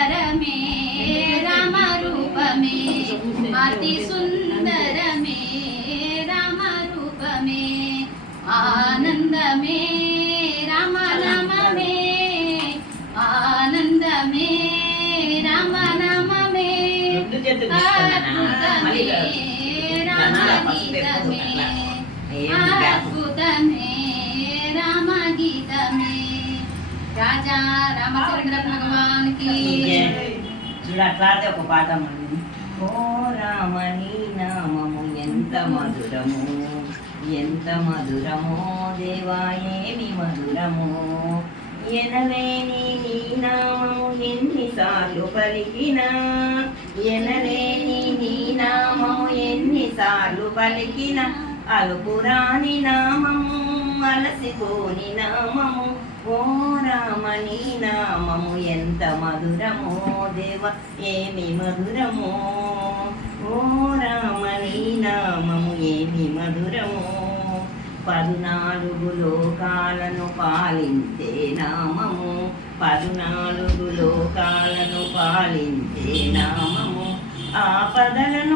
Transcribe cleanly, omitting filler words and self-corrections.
సుందరమే రామ రూపమే అతి సుందరమే రామ రూపమే ఆనందమే రామ నామమే ఆనందమే రామ నామమే అద్భుతమే రామ గీతమే అద్భుతమే రామ గీతమే రాజా రామచంద్ర భగవాన్ కి చూడ అట్లా ఒక పాట మళ్ళీ ఓ రామని నామము ఎంత మధురము ఎంత మధురమో దేవా ఏమి మధురమో ఎనలేని నీ నామము ఎన్నిసార్లు పలికినా ఎనలేని నీ నామము ఎన్నిసార్లు పలికినా అలుపురాని నామము అలసిపోని నామము ఓ రామని నామము ఎంత మధురమో దేవ ఏమి మధురమో ఓ రామని నామము ఏమి మధురమో 14 లోకాలను పాలించే నామము 14 లోకాలను పాలించే నామము ఆపదలను